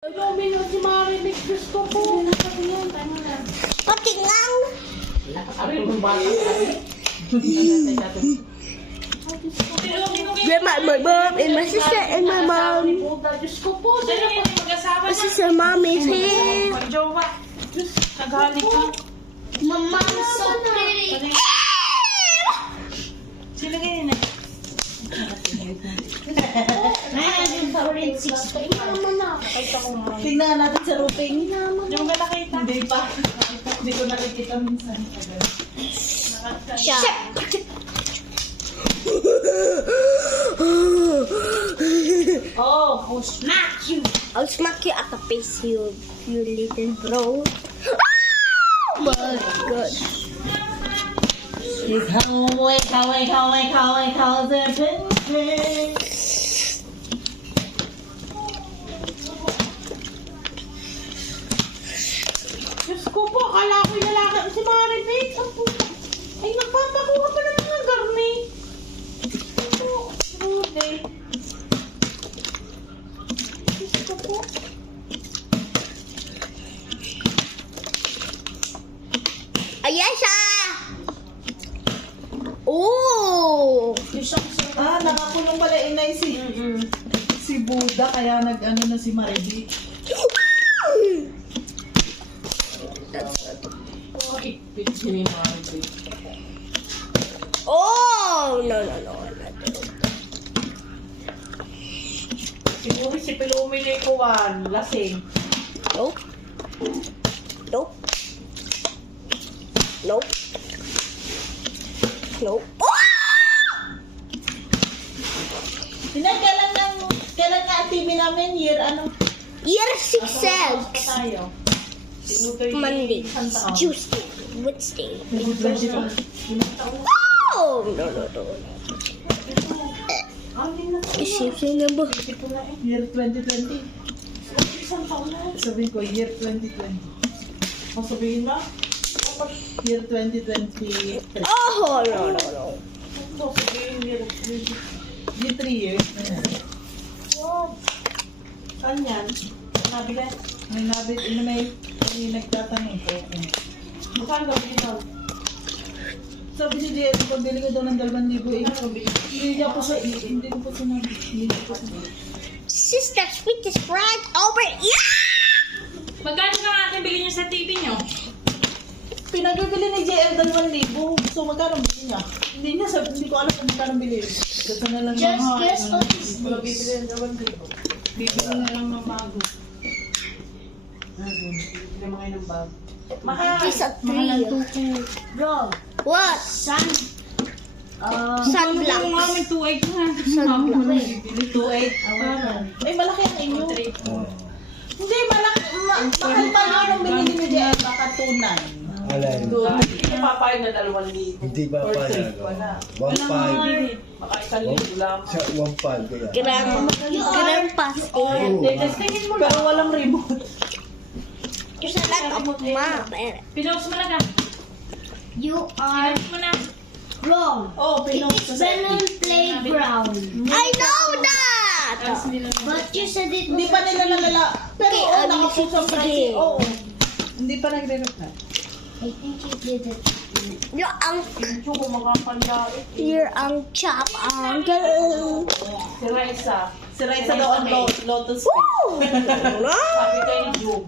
Lumino si Marinig, Diyos ko po. Patingang! Aray mo ba? Yeah, my mom and my sister and my mom. Diyos ko po. My sister and mom is here. Jowa. Diyos, nagaling ka. Mama is so pretty. Sino ganyan na? Tingnan natin sa roping. Yung ba nakita? Hindi pa. Hindi ko nakikita minsan. Shut. Oh, I'll smack you. I'll smack you at the face, you little bro. Oh my god. Ikaw, Diyos ko po, akala ko yung lalaki si Marinig. Ay, nagpapakuha pa ng mga garni. Oh, rude. Diyos ko po. Ayan siya! Oh! nakakulong pala inay si Buddha, kaya nag-ano na si Mariby. Oh! No. Siguro si Pilumili Kuwan, lasing. Nope. Oh! Kailan nga ang TV namin? Year ano? Year 6 Pa tayo. Monday, Tuesday, Wednesday. Oh! No. Isip siya na ba? Year 2020. Isang taon na. Sabihin ko, year 2020. Masabihin ba? Year 2023. Oh! No. Sabihin niya. Year 3 years. Wow. Saan yan? Nabili? May nabit, may nagtatanong ko. Bukan gawin daw. Sabi ni Jay, pabili ko daw ng 2,000 Hindi ko po sinabi. Sister, sweet is right over here! Magkano ka natin bilhin niyo sa TV niyo? Pinagbibili ni JL 2,000. So magkano bili niya? Hindi ko alam kung magkano bili. Gusto na lang Just mga- guess what is Wala this? bibili ng 2,000. Bibili na lang ng bago. Bibili mo ngayon ng bago. Mahal. It's a tree. Bro. What? Sunblock. Sunblock. May 2.8 na. Sunblock. 2,800. Ay, malaki ang inyo. Hindi, malaki. Mahal pa yun ang binili ni JL. Baka 2,900. Alay, Hindi papayag na 2,000. hindi ba Or pa three. yan? Wala. 1.5. Baka 1,000 lang. Sa 1.5 kaya. Grandpa's Oh. Testingin mo lang. Pero walang remote. There's a lot of mom. Pinost mo na ka. You are Pinost mo na. wrong. Oh, pinost It's Venom Playground. I know that! But you said it Hindi pa nila nalala. Pero Okay, oo, you nakapuso should sa say. Oo. Hindi pa nagre-reply. I think you did it. Chuko makapandait. You're chop uncle. Si Raisa. Si Raisa daw ang Lotus Pit. Woo! Sabi kay Job.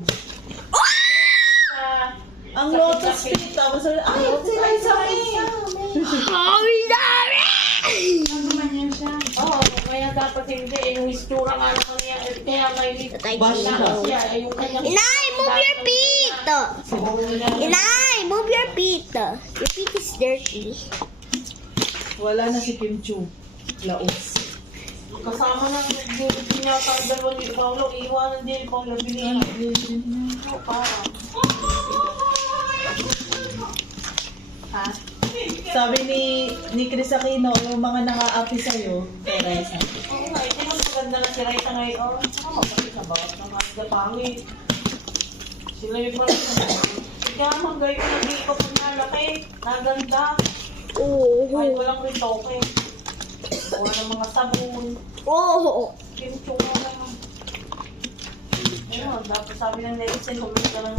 Ang Lotus Pit. Tapos sabi, ay, si Raisa Sorry, sorry! Oo, kaya dapat hindi. Yung istura nga naman niya. Kaya may Bash siya. Yung kanyang... Inay, move your feet! Inay, move your feet! Your feet is dirty. Wala na si Kim Chu. Laos. Kasama na hindi niya ang dalawa ni Paulo. Iiwanan din ni Paulo. Bilhin. Parang. Ha? Sabi ni Chris Aquino, yung mga naka-api sa'yo, kay Raisa. Oo nga, hindi mo maganda na si Raisa ngayon. Mapapit na bawat ng mga pangit. Sila yung parang kaya magayon na di ko po nalaki. Naganda. Oh, Kahit walang ritoke. Wala ng mga sabon. oh. Pinto nga lang. Ayun, tapos sabi ng netizen, humingi ka ng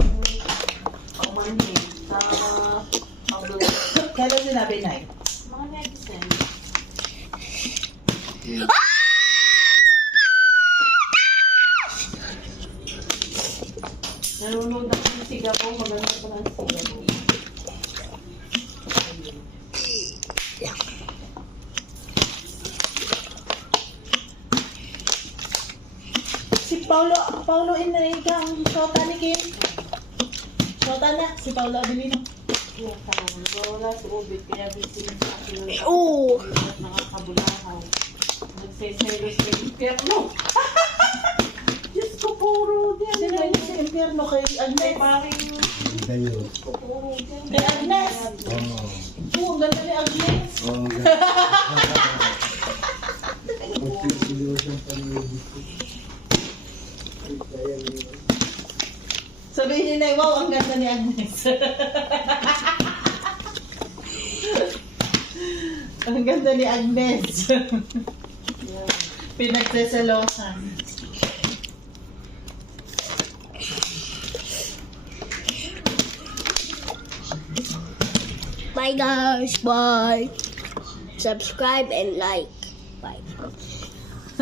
paumanhin sa pablo. Kailan sinabi, Nay? Mga netizen. Nanonood ako ng sigaw, maganda pa ng sigaw. Si Paulo Enrique ang shota ni Kim. Shota na, si Paulo Abilino. Yung tanong, wala si Ubit, kaya busy sa akin ng Oo. nakakabulahaw. Nagseselos sa impyerno. Diyos ko, puro din. Sino yun si Impierno kay Ay, Agnes? paring Dayo. puro din. Kay Agnes? Oo. Oo, ang ganda ni Agnes. Oo, ganyan. Magsisiguro siyang panibig ko. Kaya niya. Sabihin niyo na, wow, ang ganda ni Agnes. Ang ganda ni Agnes. Pinagseselosan. Bye guys. Bye. Subscribe and like. Bye.